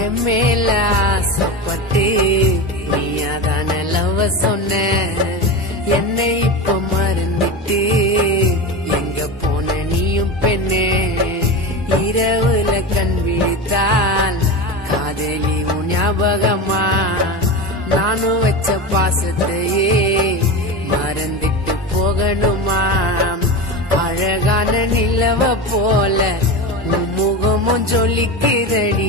என் மேல ஆசைப்பட்டு நீயாதான லவ் சொன்ன, என்னை இப்ப மறந்துட்டு எங்க போன நீயும் பெண்ணே. இரவுல கண் விழித்தால் காதலி உன் ஞாபகமா, நானும் வச்ச பாசத்தையே மறந்துட்டு போகணுமா. அழகான நிலவ போல உன் முகமும் ஜொலிக்குதடி,